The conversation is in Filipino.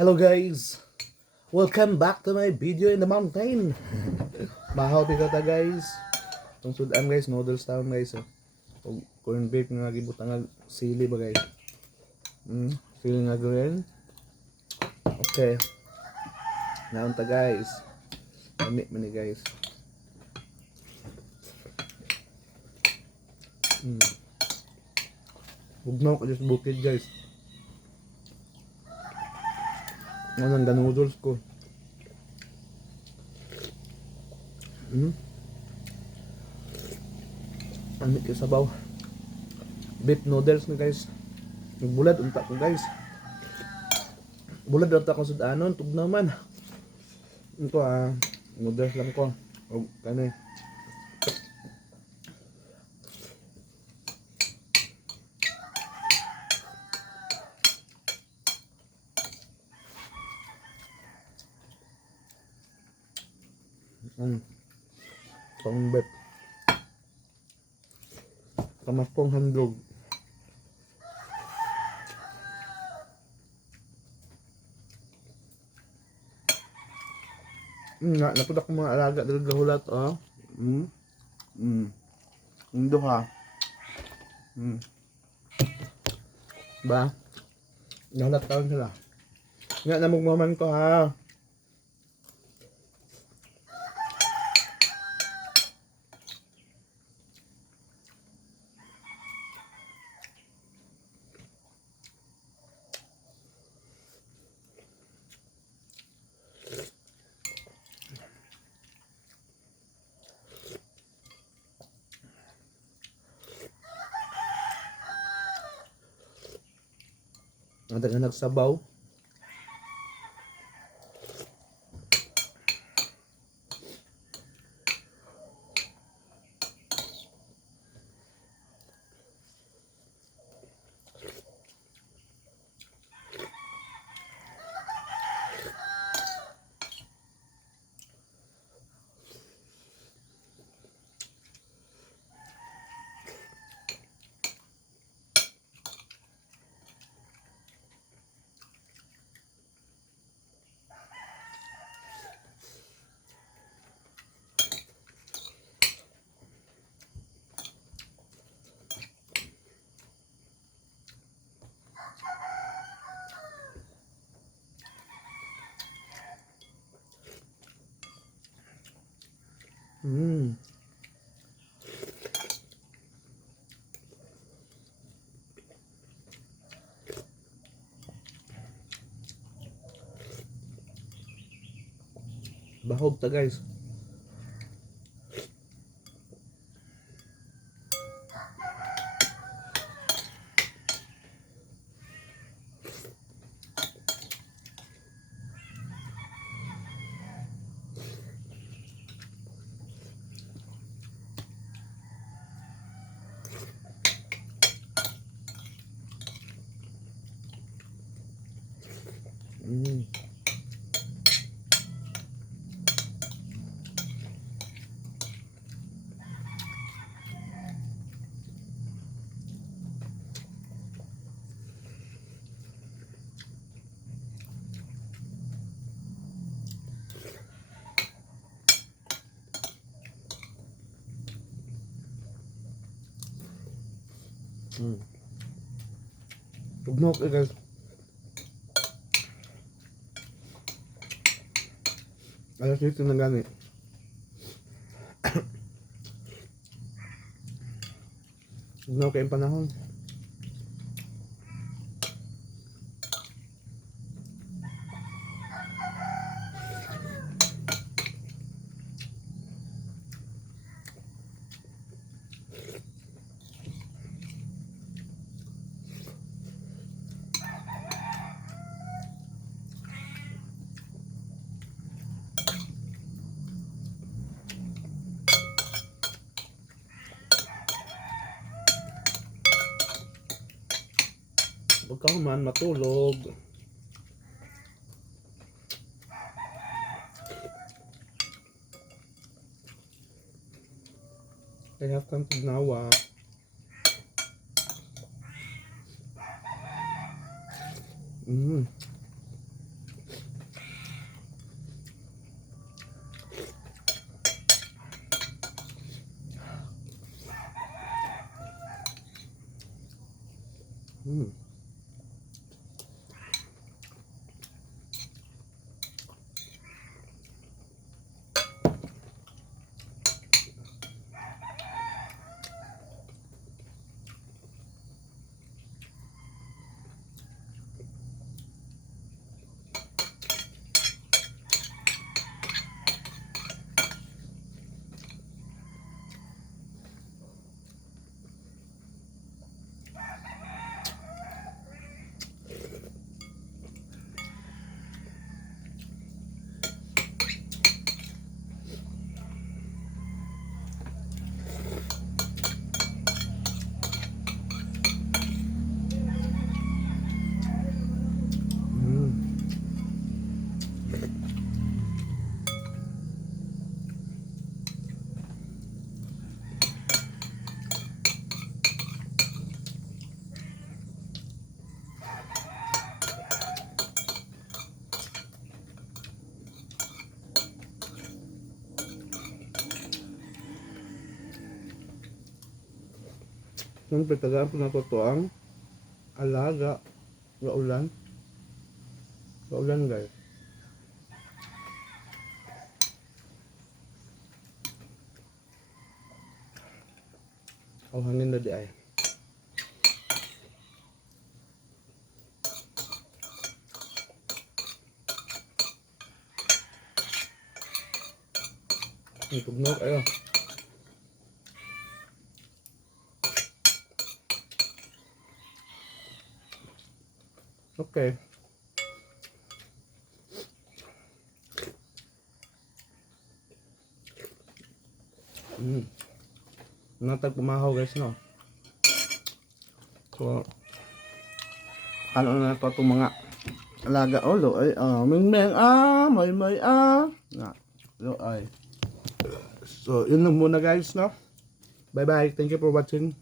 Hello guys! Welcome back to my video in the mountain! Mahaw pika ta guys. Itong sudan guys, noodles town guys. O corn beef nga gibutang nga sili ba guys. Sili nga green. Okay. Naon ta guys. Lami man ni guys. Bugnaw ka sa bukid guys. Ano ang noodles ko. Amit ka sabaw. Beef noodles na guys. Bulad unta ko guys. Bulad unta ko sa anon. Tug naman. Ito noodles lang ko. O kani. Pang beef. Kamas pong handog. Napudak ko mga alaga dahil gahulat, oh. Indo ha. Ba? Gahulat taon sila. Nga namugmaman ko ha. Ang taga nagsabaw. Bahog ta guys. Tugnaw ka guys. Alas dito na gani. Tugnaw kayong panahon. Huwag ka man matulog. I have kang tugnawa. Mm. Mm. Siyempre, tagaan po na to ang alaga. Gaulan. Gaulan, guys. Oh, hangin na di ay. Ang tugnog, ayo. Okay. Natag pumahaw guys, no? So, ano na ito itong mga alaga. Oh, lo ay, ming may na, lo ay. So, yun lang muna guys, no? Bye bye, thank you for watching.